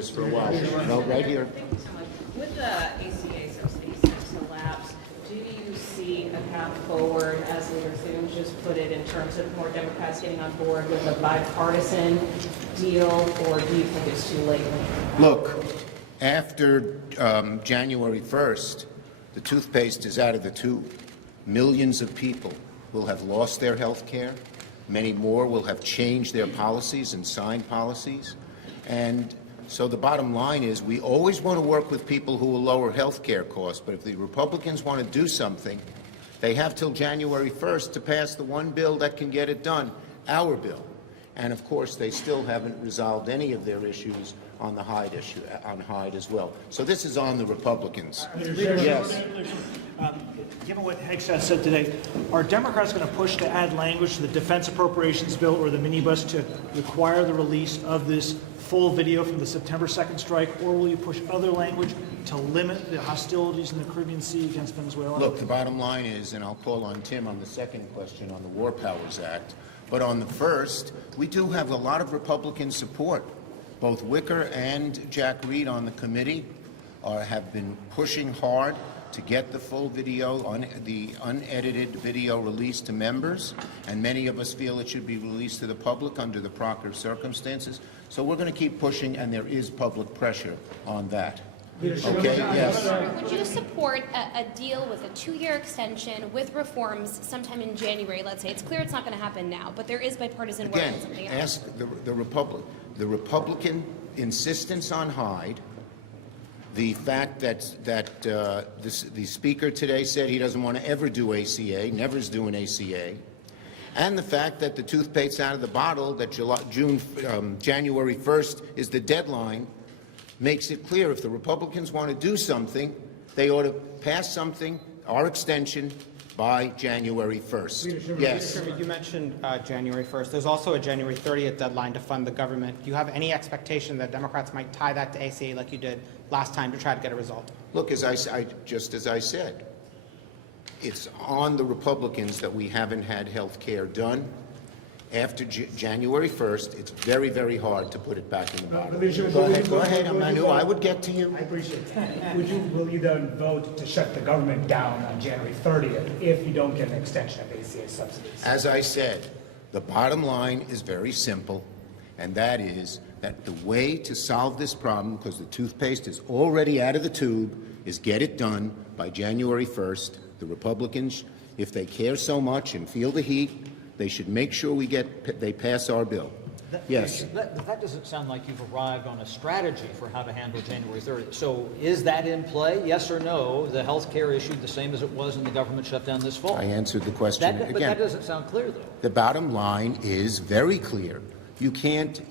this for a while. No, right here. Thank you so much. With the ACA subsidies to lapse, do you see a path forward, as Leader Thune just put it, in terms of more Democrats getting on board with a bipartisan deal, or do you think it's too late? Look, after January 1st, the toothpaste is out of the tube. Millions of people will have lost their health care. Many more will have changed their policies and signed policies. And so the bottom line is we always want to work with people who will lower health care costs. But if the Republicans want to do something, they have till January 1st to pass the one bill that can get it done, our bill. And of course, they still haven't resolved any of their issues on the Hyde issue, on Hyde as well. So this is on the Republicans. Yes. Given what Hegseth said today, are Democrats going to push to add language to the defense appropriations bill or the minibus to require the release of this full video from the September 2nd strike, or will you push other language to limit the hostilities in the Caribbean Sea against Venezuela? Look, the bottom line is, and I'll call on Tim on the second question on the War Powers Act, but on the first, we do have a lot of Republican support. Both Wicker and Jack Reed on the committee have been pushing hard to get the full video, the unedited video released to members, and many of us feel it should be released to the public under the proper circumstances. So we're going to keep pushing, and there is public pressure on that. Okay, yes. Would you support a deal with a 2-year extension with reforms sometime in January, let's say? It's clear it's not going to happen now, but there is bipartisan work on something else. Ask the Republican insistence on Hyde, the fact that the speaker today said he doesn't want to ever do ACA, never's doing ACA, and the fact that the toothpaste's out of the bottle, that January 1st is the deadline, makes it clear if the Republicans want to do something, they ought to pass something, our extension, by January 1st. Yes. You mentioned January 1st. There's also a January 30th deadline to fund the government. Do you have any expectation that Democrats might tie that to ACA like you did last time to try to get a result? Look, just as I said, it's on the Republicans that we haven't had health care done. After January 1st, it's very, very hard to put it back in the bottle. Go ahead, Manu. I would get to you. I appreciate that. Will you then vote to shut the government down on January 30th if you don't get an extension of ACA subsidies? As I said, the bottom line is very simple, and that is that the way to solve this problem, because the toothpaste is already out of the tube, is get it done by January 1st. The Republicans, if they care so much and feel the heat, they should make sure they pass our bill. Yes. That doesn't sound like you've arrived on a strategy for how to handle January 30th. So is that in play, yes or no, the health care issue the same as it was in the government shutdown this fall? I answered the question again. But that doesn't sound clear, though. The bottom line is very clear. You can't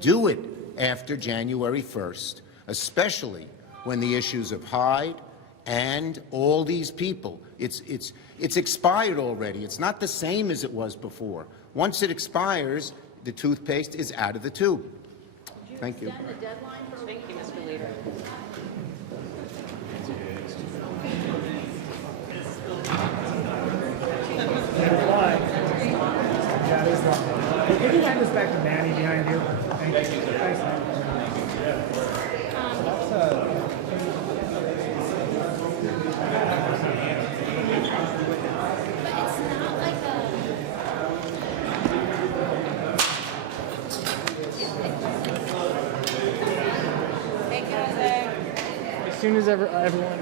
do it after January 1st, especially when the issues of Hyde and all these people, it's expired already. It's not the same as it was before. Once it expires, the toothpaste is out of the tube. Thank you. Extend the deadline for... Thank you, Mr. Leader. That is wrong. Can you hand this back to Manny behind you? Thank you. Thanks, man. Thank you, Jose. As soon as everyone